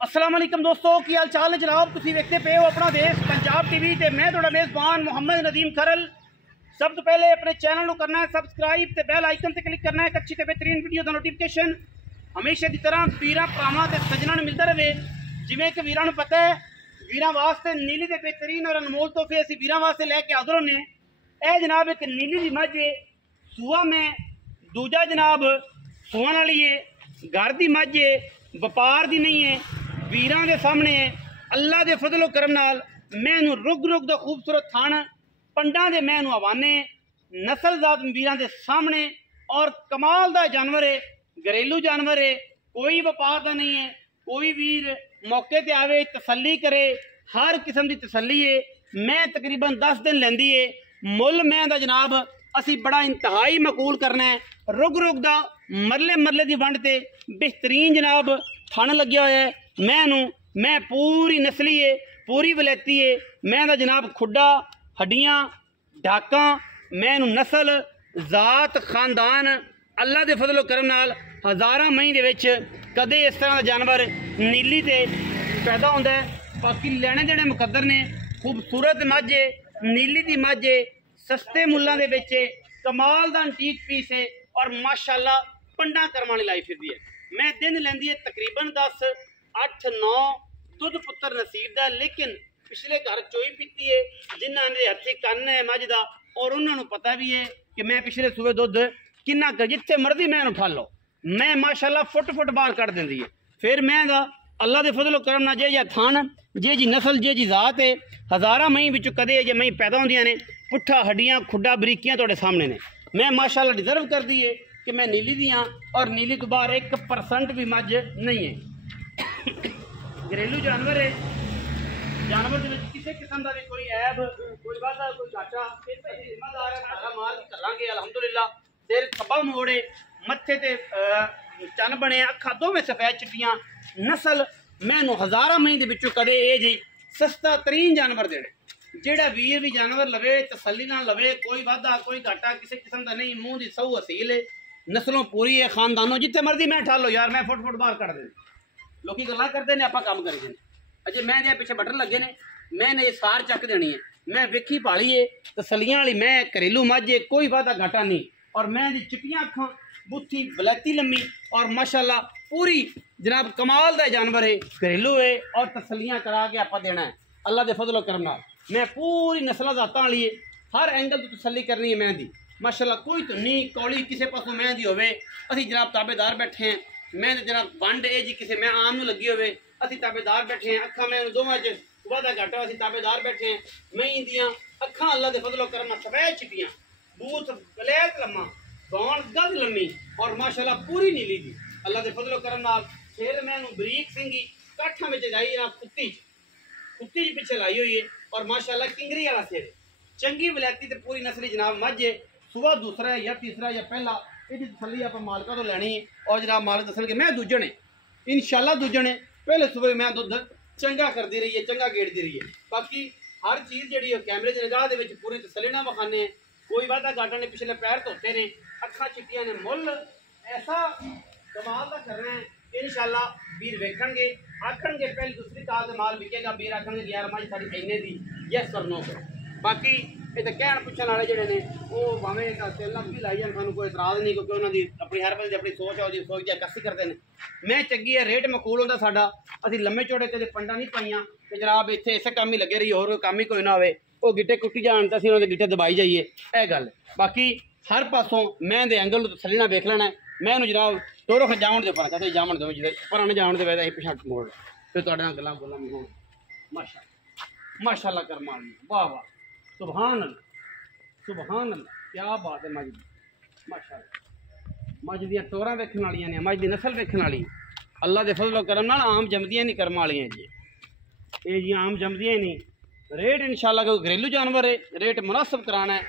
अस्सलाम वालेकुम दोस्तों, की हाल चाल है जनाब। तुसीं वेखते पे हो अपना देश पंजाब टीवी ते मैं तुहाडा मेज़बान मुहम्मद नदीम खरल। सब तो पहले अपने चैनल को करना है सबसक्राइब ते बैल आइकन ते क्लिक करना है एक अच्छी ते बेहतरीन वीडियो का नोटिफिकेशन हमेशा की तरह वीरां भरावां ते सज्जनां नूं मिलदा रहे। जिवें कि वीरां नूं पता है वीरां वास्ते नीली ते बेहतरीन और अनमोल तोहफे असीं वीरां वास्ते लैके हाज़र होने। ए जनाब एक नीली दी मझ है, सूआ में दूजा जनाब सूअण वाली है, घर दी मझ है, व्यापार दी नहीं है, वीरां दे सामने अल्लाह दे फजलो करम नाल मैं नूं रुग रुग दा खूबसूरत थान पंडां दे मैं नूं हवाने नस्लजात वीरां दे सामने। और कमाल दा जानवर है, घरेलू जानवर है, कोई व्यापार दा नहीं है। कोई वीर मौके ते आवे तसल्ली करे, हर किस्म दी तसल्ली है। मैं तकरीबन 10 दिन लैंदी है। मुल मैं दा जनाब असी बड़ा इंतहाई मकूल करना है। रुग रुग दा मरले मरले दी वंड ते बेहतरीन जनाब थन लग्या होया है। मैं पूरी नस्ली है, पूरी वलैती है। मैं दा जनाब खुड्डा हड्डियां ढाका मैं नस्ल जात खानदान अल्लाह दे फजलो करम नाल हज़ारां मई दे विच कदे इस तरह का जानवर नीली ते पैदा होंदा है। बाकी लैने देने मुकद्दर ने। खूबसूरत मझ है, नीली दी मझ है, सस्ते मुल्लां दे विच है, कमाल दा एंटीक पीस है और माशाअल्लाह पंडा करम वाली लाई फिरदी है। मैं दिन लैंदी है तकरीबन 10 8 9 दुध पुत्र नसीब दा। लेकिन पिछले घर चोई पीती है जिन्होंने ने हथी कन्न है मझ दा और उन्होंने पता भी है कि मैं पिछले सूबे दुध किन्ना कर जिथे मर्जी मैं उठा लो मैं माशाअल्लाह फुट फुट बाहर कट देंदी है। फिर मैं दा अल्लाह दे फजलो करम ना जे थान जे जी नस्ल जे जी जात है हज़ारां मई विचों कदे जे मई पैदा होंदियां ने पुट्ठा हड्डियां खुड्डा बरीकियां तुहाडे सामने ने। मैं माशाअल्लाह डिजर्व करदी है कि मैं नीली दी हाँ और नीली तो बाहर 1% भी मझ नहीं है। घरेलू जानवर है, जानवर के किसी किस्म का भी कोई ऐब कोई वादा कोई घाटा जिम्मेदार है सारा माल करांगे अलहमदुलिल्लाह। सिर खब्बा मोड़े मत्थे ते चन बने अखा दोवें सफेद चिट्टियां नस्ल मैनू हज़ारां मई दे विचों कदे ए जी सस्ता तरीन जानवर देने। जेड़ा वीर भी जानवर लवे तसल्ली नाल लवे, कोई वादा कोई घाटा किसी किस्म का नहीं। मूँह दी सऊ असील है, नस्लों पूरी है, खानदानों जिथे मर्जी मैं ठा लो यार मैं फुट फुट बाहर कट दे। लोग गल्लां करते हैं आप काम करी अजे मैं दे पिछे बटन लगे ने मैंने ये सार चक देनी है। मैं वेखी पाली है तसलियां वाली, मैं घरेलू मझ है, कोई वादा घाटा नहीं। और मैं दी चिट्टियां अखां बुत्थी बलैती लम्मी और माशाअल्लाह पूरी जनाब कमाल दा जानवर है, घरेलू है और तसलियां करा के आप देना है अल्लाह दे फजलो करम नाल। मैं पूरी नस्ल जातां वाली है, हर एंगल तो तसली करनी है। मैं दी माशाअल्लाह कोई तो नहीं कौली किसी पासों मैं दी होवे असी जनाब ताबेदार बैठे हैं। मैं जनाब वंड है जी किसी मैं आम नूं लगी होवे असी ताबेदार बैठे हैं। अखा मैं दोवां च वादा घाटा असी ताबेदार बैठे हैं। मई दियां अखा अल्लाह दे फजलो करम नाल सफेद चिट्टियां बूथ बलैत लम्मा गौन गद लम्मी और माशाअल्लाह पूरी नीली दी अल्लाह दे फजलो करम नाल। सिर मैनू बरीक सिंगी काठा में जाई ना कुत्ती च पिछे लाई हुई है और माशाअल्लाह किंगरी वाला सिर चंगी वलैती ते पूरी नस्ली जनाब मझ है। सुबह दूसरा है या तीसरा या पहला ये तसली आप मालका तो लैनी है और जनाब मालिक दस मैं दूजने इंशाल्लाह दूजने पहले सुबह मैं दुध चंगा करती रही है, चंगा गेड़ती रही है। बाकी हर चीज़ जी कैमरे की निगाह के पूरी तसली ना विखाने कोई वादा घाटा ने पिछले पैर धोते ने अखा चिट्टियां ने मुल ऐसा कमाल का करना है इंशाल्लाह। वीर वेखणगे आखणगे पहली दूसरी काल से माल विकेगा, वीर आखणगे यार मझ सारी इन्ने दी यस और नो करो। बाकी ये तो कहण पुछण वाले जोड़े ने वो भावें तेल भी लाई जान सानू कोई इतराज़ नहीं क्योंकि उन्होंने अपनी हर बंदे अपनी सोच है सोच की अक्सी करते हैं। मैं चंगी है रेट मकूल होता साडा असीं लम्मे चौड़े कदे पंडा नहीं पाइयां तो जनाब इत्थे इसे काम ही लगे रही होर कोई काम ही कोई ना होवे वो गिट्टे कुट्टी जान तो असीं उन्होंने गिट्टे दबाई जाइए यह गल। बाकी हर पासों मैं दे एंगल तसली नाल वेख लेना है। मैं जनाब तोरो जावन दे पर कहते जावन दो जो पर जावन दे वैसे पिछा मोड़ फिर तुहाडे नाल गल्लां बोलां हो माशाअल्लाह माशाअल्लाह करम वाली वाह वाह सुभान अल्लाह सुभान अल्लाह क्या बात है। मझ माशाअल्लाह मझ दियां टोरां वेखण वालियां ने, मझ दी नस्ल वेखण वाली अल्लाह दे फजलो करम नाल आम जमदियां नहीं करम वालियां जी ये जी आम जमदियां नहीं। रेट इंशाल्लाह कोई घरेलू जानवर है रेट मुनासिब कराना है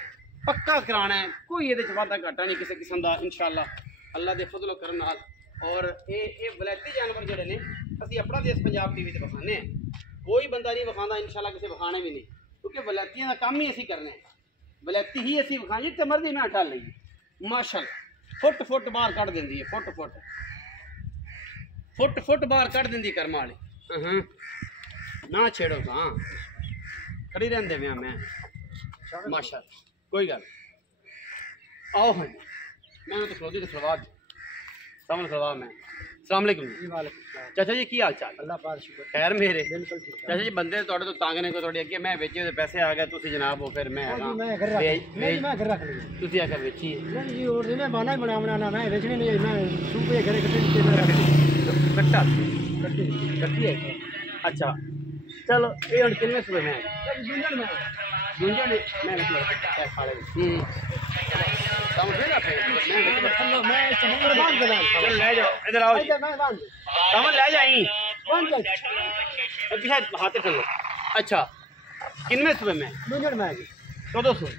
पक्का कराना है कोई ये वादा घाटा नहीं किसी किस्म का इंशाल्लाह अल्लाह दे फजलो करम नाल। और ये वलैती जानवर जोड़े ने असीं अपना देश पंजाब टीवी ते विखाने कोई बंदा नहीं विखांदा इंशाल्लाह किसी विखाने भी नहीं क्योंकि वलैतियां का काम ही असीं करने वलैती ही असीं विखां जिते मर्जी मैं हटा लईए माशाअल्लाह फुट फुट बाहर कट देंदी है फुट फुट बाहर कट देंदी करम वाली ना छेड़ो हाँ खड़ी रहने में मैं माशा कोई गल आओ हाँ मैं तो खलोदी तो खलवा सामने खलवा मैं अस्सलाम वालेकुम चाचा जी की हाल चाल अल्लाह पाक शुक्र खैर मेरे बिल्कुल ठीक चाचा जी बंदे थोड़े तो तंग ने थोड़े अगे मैं बेचे तो पैसे आ गए तुसी जनाब हो फिर मैं मैं घर रख लिया तुसी आके बेची नहीं जी और मैं बाना ही बनाना मैं बेचने नहीं मैं सूपे घरे कट्टे में रख कट्टा कट्टी कट्टी है अच्छा चलो ये हुन किन्ने सुबह में गुंजन में गुंजन मैं पैसे खा ले तुम फिर मैं चमन बांध दे चल ले जाओ इधर आओ मैं बांध सामान ले जाई बांध दे पीछे हाथ चलो अच्छा किनमें सुबह में गुंजन में 1400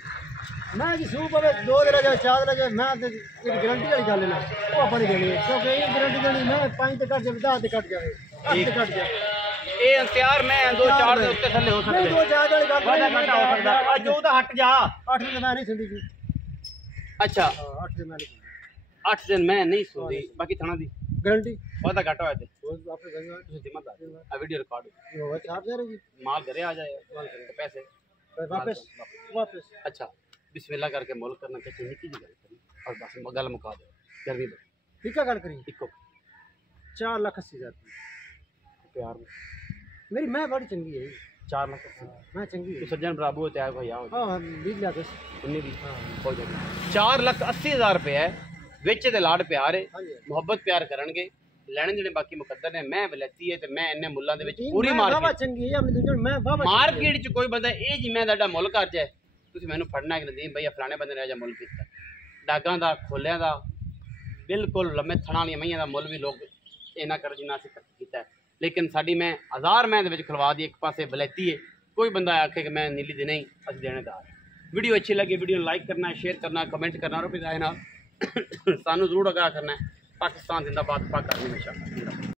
मैं जी सूप अबे 2 दिन लगे 4 दिन लगे मैं एक गारंटी वाली गल ना वो अपन देनी है क्योंकि ये गारंटी देनी मैं 5 ते कट जाए 10 ते कट जाए 8 ते कट जाए ये इख्तियार मैं 2-4 दे उत्ते थल्ले हो सकदे नहीं 2-4 वाली गल वादा घटा हो सकदा आज जो तो हट जा 8 दिन मैं नहीं सुनदी जी अच्छा 8 दिन मैं 8 दिन मैं नहीं सुनदी बाकी थाना दी गारंटी वादा घटा होया ते वो आपने गंगा तुसी जिम्मेदार आ वीडियो रिकॉर्ड वो आप जा रहे जी माल घरे आ जाए पैसे वापस वापस अच्छा बिस्मिल्लाह करके मोल करना चाहिए निकी जी गल और बस गल मुका दे गर्मी में ठीक है गल करी इको 4,80,000 प्यार में मेरी मैं बड़ी चंगी है 4 लाख मैं चंगी तू है सज्जन बराबर हो त्याग भैया हो हाँ 20 लाख 19 भी हो जाए 4,80,000 रुपये है विच ते लाड़ प्यार है हाँ जी ਮੁਹੱਬਤ ਪਿਆਰ ਕਰਨਗੇ ਲੈਣੇ ਜਿਹੜੇ ਬਾਕੀ ਮੁਕੱਦਰ ਨੇ ਮੈਂ ਵਲੈਤੀ ਹੈ ਤੇ ਮੈਂ ਇੰਨੇ ਮੁੱਲਾਂ ਦੇ ਵਿੱਚ ਪੂਰੀ बाबा ਮਾਰਕੀਟ चंगी है अपनी दूसरी मैं बाबा ਮਾਰਕੀਟ 'ਚ ਕੋਈ ਬੰਦਾ ਇਹ ਜਿਵੇਂ ਤੁਹਾਡਾ ਮੁੱਲ ਕਰ ਜਾਏ ਤੁਸੀਂ ਮੈਨੂੰ ਫੜਨਾ ਕਿ ਨਦੀਮ ਭਈਆ ਫਲਾਣੇ ਬੰਦੇ ਨੇ ਜਾ ਮੁੱਲ ਕੀਤਾ ਡਾਕਾਂ ਦਾ ਖੋਲਿਆਂ ਦਾ ਬਿਲਕੁਲ ਲੰਮੇ ਥਣਾਂ ਵਾਲੀਆਂ ਮਈਆਂ ਦਾ ਮੁੱਲ ਵੀ ਲੋਕ ਇਹਨਾਂ ਕਰ ਜਿੰਨਾ ਅਸੀਂ ਕੀਤਾ ਲੇਕਿਨ ਸਾਡੀ ਮੈਂ 1000 ਮੈਂ ਦੇ ਵਿੱਚ ਖਲਵਾ ਦੀ ਇੱਕ ਪਾਸੇ ਵਲੈਤੀ ਹੈ ਕੋਈ ਬੰਦਾ ਆਖੇ ਕਿ ਮੈਂ ਨੀਲੀ ਦੇ ਨਹੀਂ ਅਸੀਂ ਦੇਣੇਦਾਰ ਵੀਡੀਓ अच्छी लगी वीडियो लाइक करना शेयर करना कमेंट करना और भी राय ना सानू जरूर आगाह करना है पाकिस्तान जिंदाबाद पाक आर्मी हमेशा